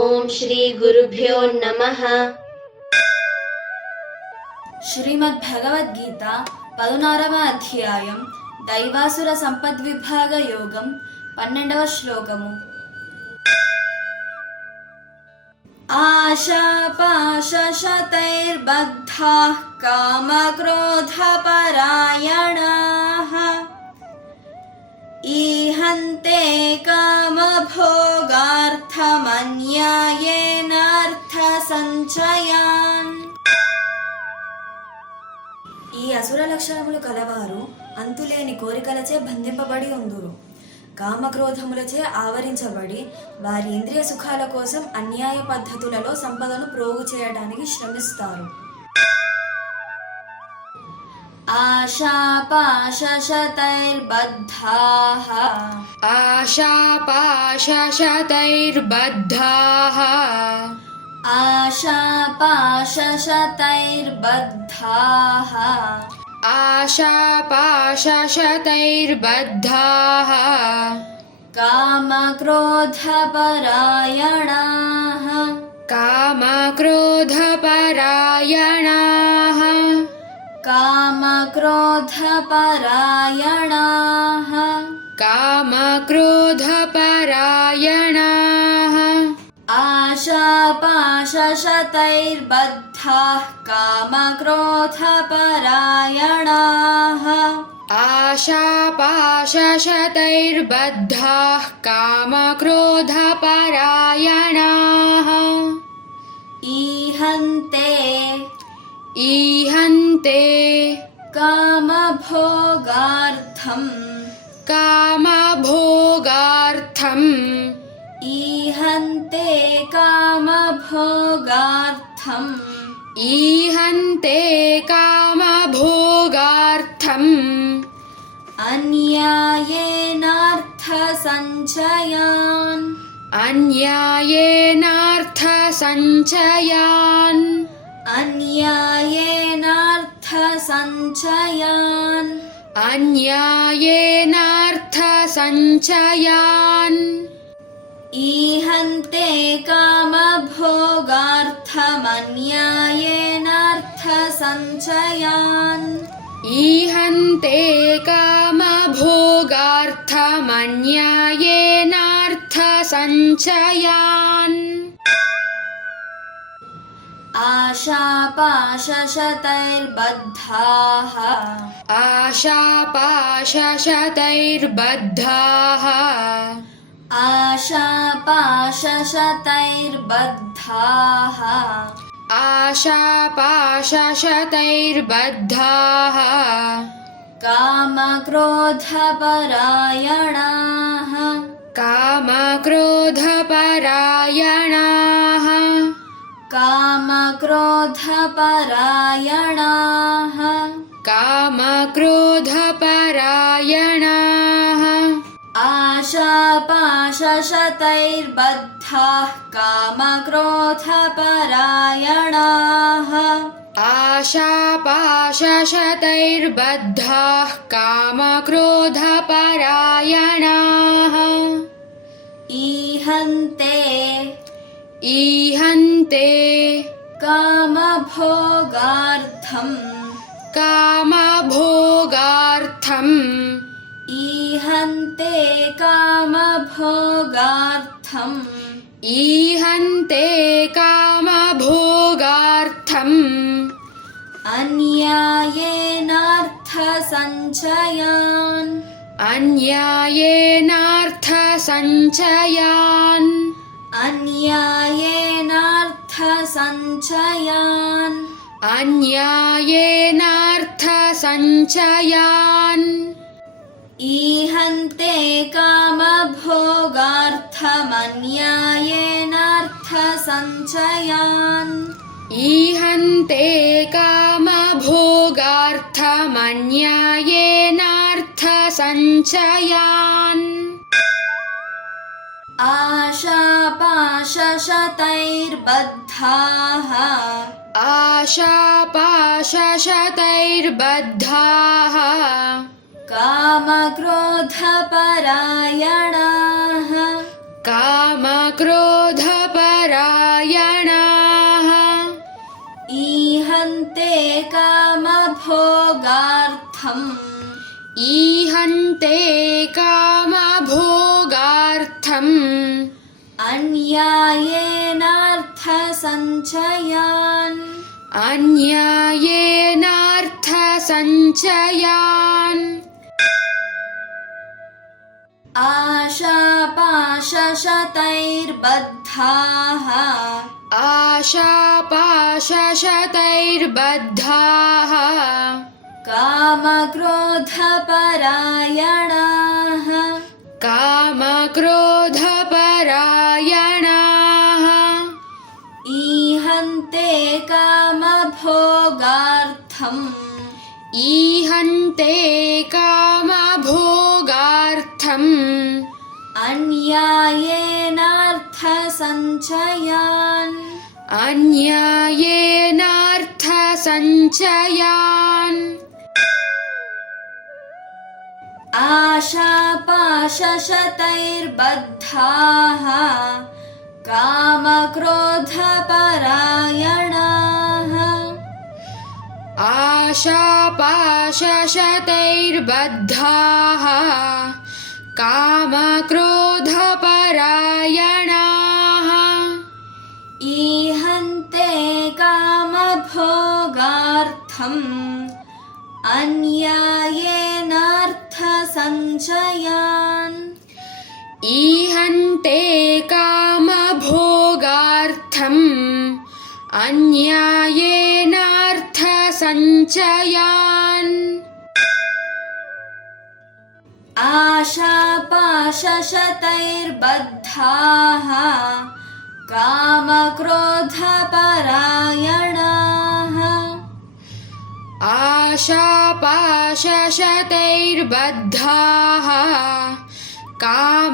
ओम श्री गुरुभ्यो नमः। శ్రీమద్భగవద్గీత 16వ అధ్యాయం దైవాసుర సంపద్విభాగ యోగం 12వ శ్లోకము. ఆశాపాశశతైర్బద్ధాః కామక్రోధపరాయణాః ఈహంతే కామభోగార్థమన్యాయేనార్థసంచయాన్. ఈ అసుర లక్షణములు కలవారు అంతులేని కోరికలచే బంధింపబడి ఉందురు. కామక్రోధములచే ఆవరించబడి వారి ఇంద్రియ సుఖాల కోసం అన్యాయ పద్ధతులలో సంపదను ప్రోగు చేయడానికి శ్రమిస్తారు. ఆశాపాశశతైర్బద్ధాః आशापाशशतैर्बद्धाः ఆశాపాశశతైర్బద్ధాః आशापाशशतैर्बद्धाः కామక్రోధపరాయణాః कामक्रोधपरायणाः కామక్రోధపరాయణాః कामक्रोधपरायणाः ఆశాపాశశతైర్బద్ధాః కామక్రోధపరాయణాః आशापाशशतैर्बद्धाः कामक्रोधपरायणाः ఈహంతే कामभोगार्थम् ఈహంతే కామభోగార్థం ईहन्ते कामभोगार्थम् అన్యాయేనార్థసంచయాన్ अन्यायेनार्थसञ्चयान् అన్యాయేనార్థసంచయాన్ अन्यायेनार्थसञ्चयान् ఈహంతే కామభోగార్థమన్యాయేనార్థసంచయాన్ ईहन्ते कामभोगार्थमन्यायेनार्थसञ्चयान् ఆశాపాశశతైర్బద్ధాః आशापाशशतैर्बद्धाः ఆశాపాశశతైర్బద్ధాః आशापाशशतैर्बद्धाः కామక్రోధపరాయణాః कामक्रोधपरायणाः కామక్రోధపరాయణాః कामक्रोधपरायणाः ఆశాపాశశతైర్బద్ధాః కామక్రోధపరాయణాః आशापाशशतैर्बद्धाः कामक्रोधपरायणाः ఈహంతే कामभोगार्थम् ఈహంతే కామభోగార్థం ईहन्ते कामभोगार्थम् అన్యాయేనార్థసంచయాన్ अन्यायेनार्थसञ्चयान् అన్యాయేనార్థసంచయాన్ अन्यायेनार्थसञ्चयान् ఈహంతే కామభోగార్థమన్యాయేనార్థసంచయాన్ ईहन्ते कामभोगार्थमन्यायेनार्थसञ्चयान् ఆశాపాశశతైర్బద్ధాః आशापाशशतैर्बद्धाः కామక్రోధపరాయణాః कामक्रोधपरायणाः कामक्रोधपरायणाः ईहन्ते कामभोगार्थम् ईहन्ते कामभोगार्थम् अन्यायेनार्थसञ्चयान् अन्यायेनार्थसञ्चयान् आशापाशशतैर्बद्धाः आशापाशशतैर्बद्धाः कामक्रोधपरायणाः कामक्रोधपरायणाः ईहन्ते कामभोगार्थम् ईहन्ते कामभोगार्थम् अन्यायेनार्थसञ्चयान् अन्यायेनार्थसञ्चयान् आशापाशशतैर्बद्धाः कामक्रोधपरायणाः आशापाशशतैर्बद्धाः कामक्रोधपरायणाः ईहन्ते कामभोगार्थम् अन्यायेनार्थसञ्चयान् ईहन्ते कामभोगार्थम् अन्यायेनार्थसञ्चयान् आशापाशशतैर्बद्धाः कामक्रोधपरायणाः आशापाशशतैर्बद्धाः कामक्रोधपरायणाः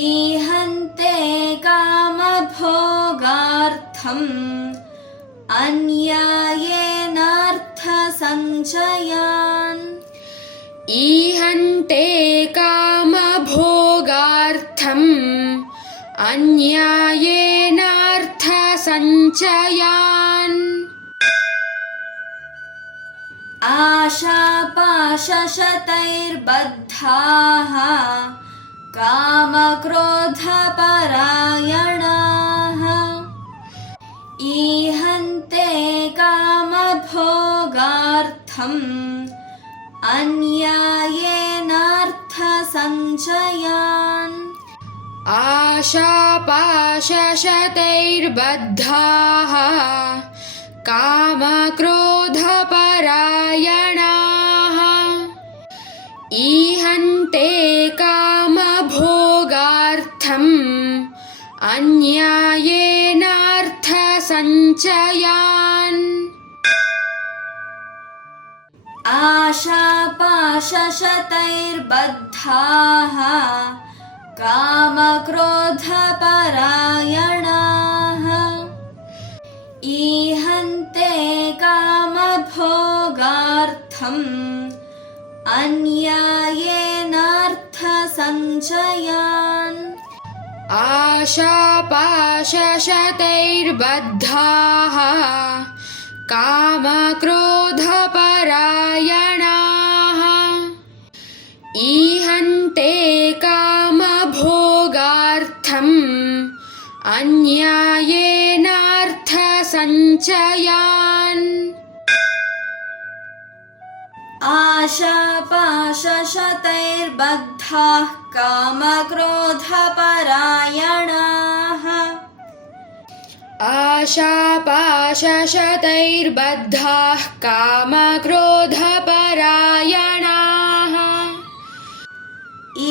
ईहन्ते कामभोगार्थम् अन्यायेनार्थसञ्चयान् ईहन्ते कामभोगार्थम् अन्यायेनार्थसञ्चयान् आशापाशशतैर्बद्धाः कामक्रोधपरायणाः ईहन्ते कामभोगार्थम् अन्यायेनार्थसञ्चयान् आशापाशशतैर्बद्धाः कामक्रोधपरायणाः ईहन्ते कामभोगार्थम् अन्यायेनार्थसञ्चयान् आशापाशशतैर्बद्धाः कामक्रोधपरायणाः ईहन्ते कामभोगार्थम् अन्यायेनार्थसञ्चयान् आशापाशशतैर्बद्धाः कामक्रोधपरायणाः ईहन्ते कामभोगार्थम् अन्यायेनार्थसञ्चयान् आशापाशशतैर्बद्धाः कामक्रोधपरायणाः आशापाशशतैर्बद्धाः कामक्रोधपरायणाः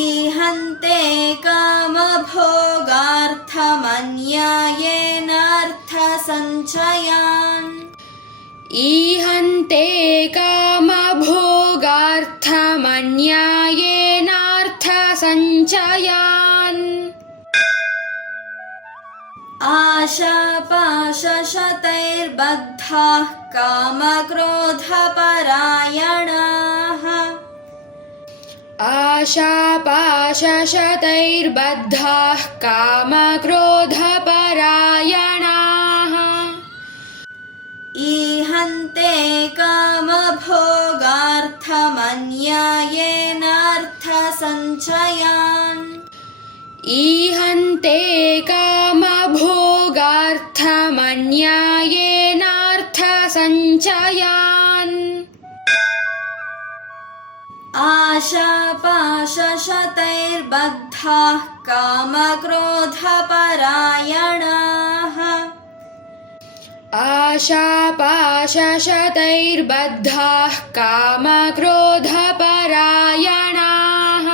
ईहन्ते कामभोगार्थमन्यायेनार्थसञ्चयान् ईहन्ते कामभोगार्थमन्यायेनार्थसञ्चयान् आशापाशशतैर्बद्धाः कामक्रोधपरायणाः आशापाशशतैर्बद्धाः कामक्रोधपरायणाः ईहन्ते कामभोगार्थमन्यायेनार्थसञ्चयान् ईहन्ते कामभोगार्थमन्यायेनार्थसञ्चयान् आशापाशशतैर्बद्धाः कामक्रोधपरायणाः आशापाशशतैर्बद्धाः कामक्रोधपरायणाः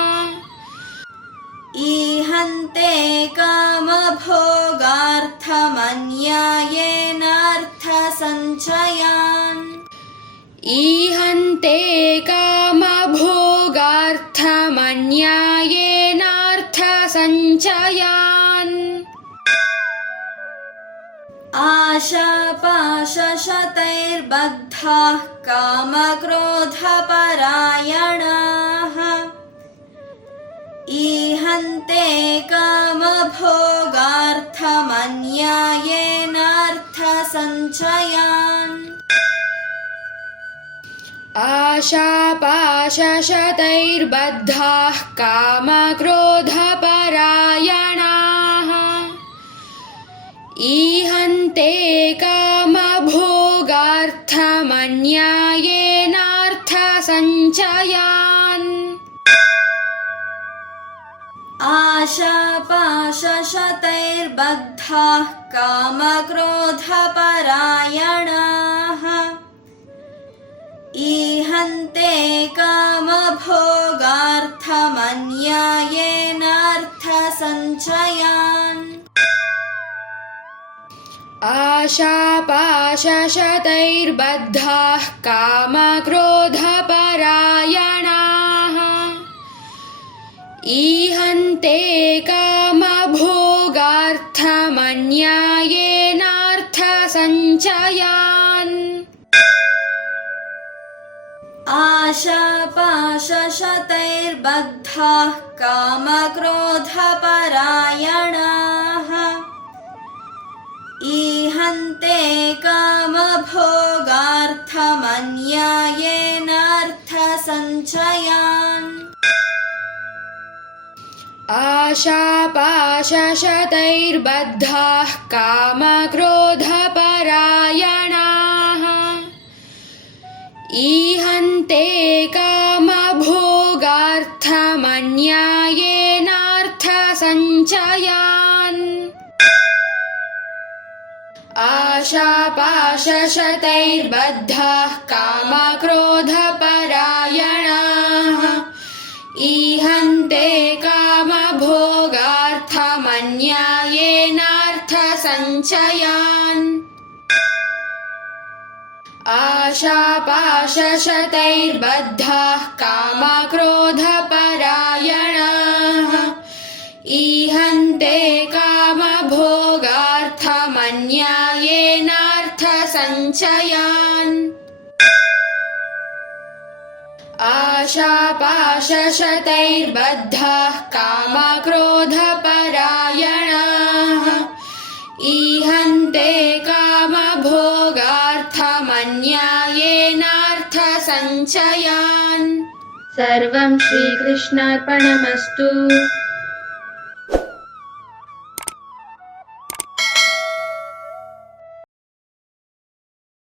ईहन्ते कामभोगार्थमन्यायेनार्थसञ्चयान् ईहन्ते कामभोगार्थमन्यायेनार्थसञ्चयान् आशापाशशतैर्बद्धाः कामक्रोधपरायणाः ईहन्ते कामभोगार्थमन्यायेनार्थसञ्चयान् आशापाशशतैर्बद्धाः कामक्रोधपरायणाः ईहन्ते कामभोगार्थमन्यायेनार्थसञ्चयान् आशापाशशतैर्बद्धाः कामक्रोधपरायणाः ईहन्ते कामभोगार्थमन्यायेनार्थसञ्चयान् आशापाशशतैर्बद्धाः कामक्रोधपरायणाः ईहन्ते कामभोगार्थमन्यायेनार्थसञ्चयान् आशापाशशतैर्बद्धाः कामक्रोधपरायणाः ईहन्ते कामभोगार्थमन्यायेनार्थसञ्चयान् आशापाशशतैर्बद्धाः कामक्रोधपरायणाः ईहन्ते कामभोगार्थमन्यायेनार्थसञ्चयान् आशापाशशतैर्बद्धाः कामक्रोधपरायणाः ईहन्ते कामभोगार्थमन्यायेनार्थसञ्चयान् आशापाशशतैर्बद्धाः कामक्रोधपरायणाः ईहन्ते कामभोगार्थमन्यायेनार्थसञ्चयान् आशापाशशतैर्बद्धाः कामक्रोधपरायणाः ईहन्ते कामभोगार्थमन्यायेनार्थसञ्चयान् सर्वं श्रीकृष्णार्पणमस्तु।